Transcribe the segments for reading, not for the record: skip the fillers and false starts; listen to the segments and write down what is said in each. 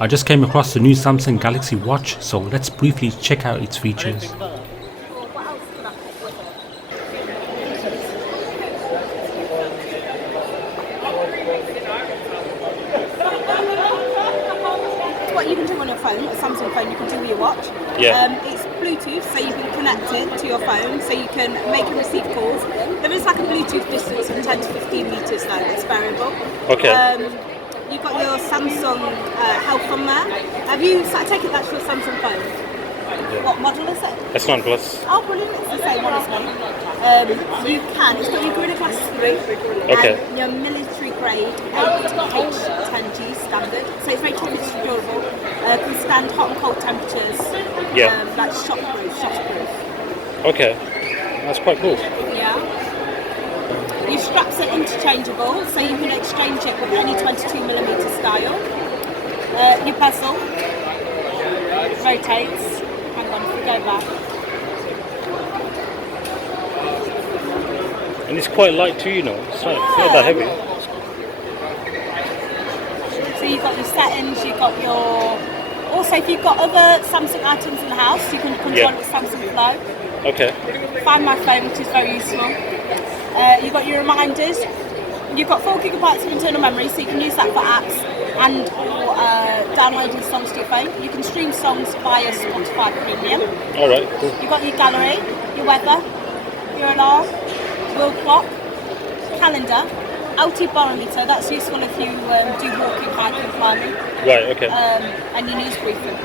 I just came across the new Samsung Galaxy Watch, so let's briefly check out its features. What you can do on your phone, a Samsung phone, you can do with your watch. Yeah. It's Bluetooth, so you can connect it to your phone, so you can make and receive calls. There is like a Bluetooth distance of 10 to 15 meters though, it's variable. Okay. You've got your Samsung health on there. I take it that's your Samsung phone? Yeah. What model is it? S9 Plus. Oh, brilliant, it's the same one as me. It's got your Gorilla Glass 3 Okay. and your military grade 8H10G standard. So it's very temperature durable, can stand hot and cold temperatures, Yeah. like shockproof. Okay. That's quite cool. Yeah. Your straps are interchangeable, so you can exchange it with any 22mm style. Your bezel rotates. Hang on, if we go back. And it's quite light too, you know. It's not that heavy. So you've got your settings, you've got your... Also, if you've got other Samsung items in the house, you can control it with Samsung Flow. Okay. Find My Phone, which is very useful. You've got your reminders. You've got 4GB of internal memory, so you can use that for apps and downloading songs to your phone. You can stream songs via Spotify Premium. Alright, cool. You've got your gallery, your weather, your alarm, world clock, calendar, LT barometer. That's useful if you do walking, hiking, climbing. Right, okay. And your news briefing.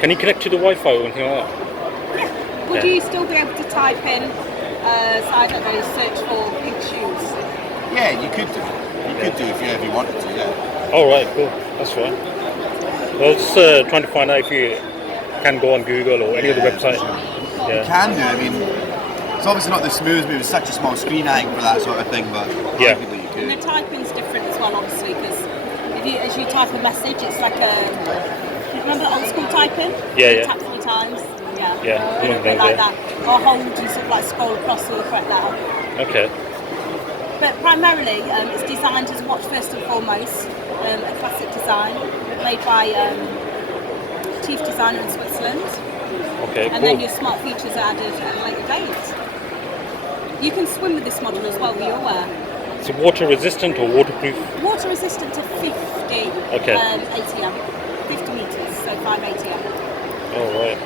Can you connect to the Wi-Fi or anything like that? Yeah. Would you still be able to type in, so I don't know, search for pink shoes? Yeah, you could do. You could do if you wanted to, yeah. Alright, cool. That's fine. I was just trying to find out if you can go on Google or any other website. You can do. I mean, it's obviously not the smooth move. It's such a small screen, I think, for that sort of thing. But Yeah. arguably you And the could. typing's different as well, obviously, because as you type a message, it's like remember old school typing? Yeah, You yeah. tap 3 times. Yeah. Yeah, A little one bit of like those, that. Or hold and sort of like scroll across to the correct letter. Okay. But primarily, it's designed as a watch first and foremost, a classic design made by chief designer in Switzerland. Okay, And then your smart features are added at a later date. You can swim with this model as well, were you aware? Is it water resistant or waterproof? Water resistant to 50 Okay. ATM, 50 metres, so 5 ATM. Alright.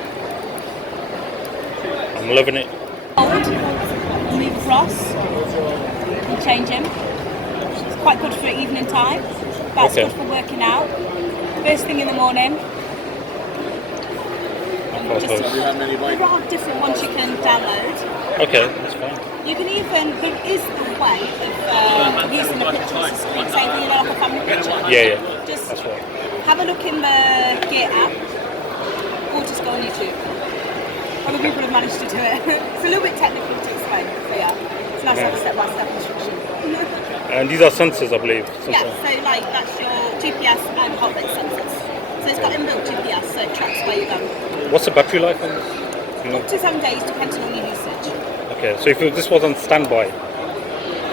I'm loving it. Hold, move across, and change him. It's quite good for evening time. That's Okay. good for working out. First thing in the morning. There are different ones you can download. Okay, that's fine. You can even, there is a way of using the picture as a screensaver, you know, like a family picture. Yeah. Just That's right. have a look in the Gear app, or just go on YouTube. Other people have managed to do it. It's a little bit technical to explain, but yeah, it's nice to have a step-by-step instruction. And these are sensors, I believe. Yeah, so like that's your GPS and heart rate sensors. So it's got inbuilt GPS, so it tracks where you're going. What's the battery life on this? You know? Up to 7 days, depending on your usage. Okay, so if this was on standby,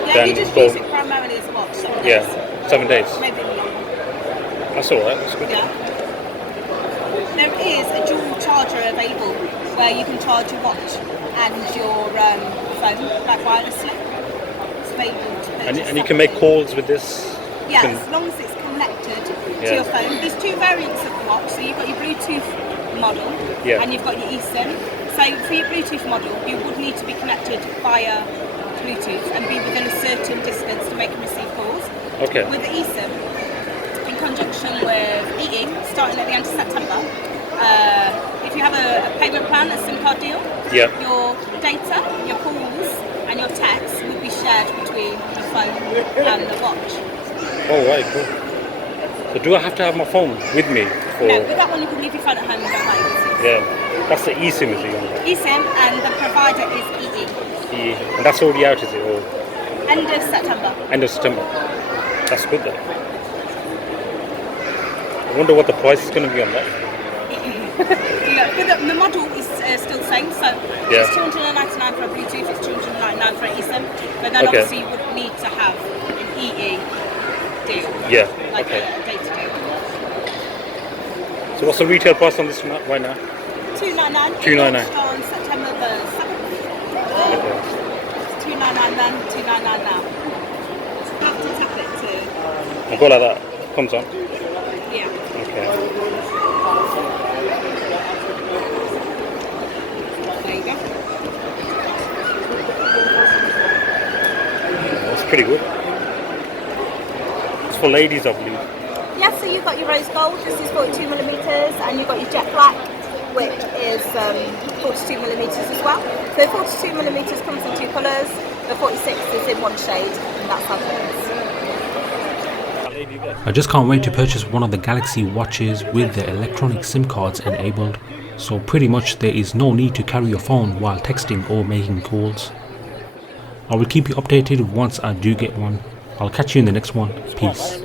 Yeah, Then you just go- use it primarily as a watch. 7 days. yeah, 7 days. Maybe longer. That's alright, that's good. Yeah. There is a dual charger available where you can charge your watch and your phone, like wirelessly. It's available to purchase. And you can make calls with this? Yeah, You can- as long as it's connected Yeah. to your phone. There's 2 variants of the watch. So you've got your Bluetooth model Yeah. and you've got your eSIM. So for your Bluetooth model, you would need to be connected via Bluetooth and be within a certain distance to make and receive calls. Okay. With the eSIM, in conjunction with EE, starting at the end of September, if you have a payment plan, a SIM card deal, Yeah. your data, your calls, and your texts would be shared between your phone and the watch. Alright, cool. So do I have to have my phone with me? For, No, with that one you can leave your phone at home and go home. Yeah. That's the eSIM, is it? eSIM and the provider is EE. And that's already out, is it? Or End of September. end of September? That's good then. I wonder what the price is going to be on that. Yeah, but the model is still the same, so Yeah. it's $299 for a Bluetooth, it's $299 for an eSIM, but then Okay. obviously you would need to have an EE deal, Yeah, like okay. a data deal. So what's the retail price on this right now? $299. $299. On September the 7th. Okay. It's $299 then, $299 now. You have to tap it to. I'll go like that. Comes on. Yeah. Okay. There you go. That's pretty good. It's for ladies, I believe. Yeah, so you've got your rose gold, this is 42mm, and you've got your jet black, which is 42mm as well. So 42mm comes in two colours, the 46 is in one shade, and that's how it is. I just can't wait to purchase one of the Galaxy watches with the electronic SIM cards enabled. So pretty much there is no need to carry your phone while texting or making calls. I will keep you updated once I do get one. I'll catch you in the next one. Peace.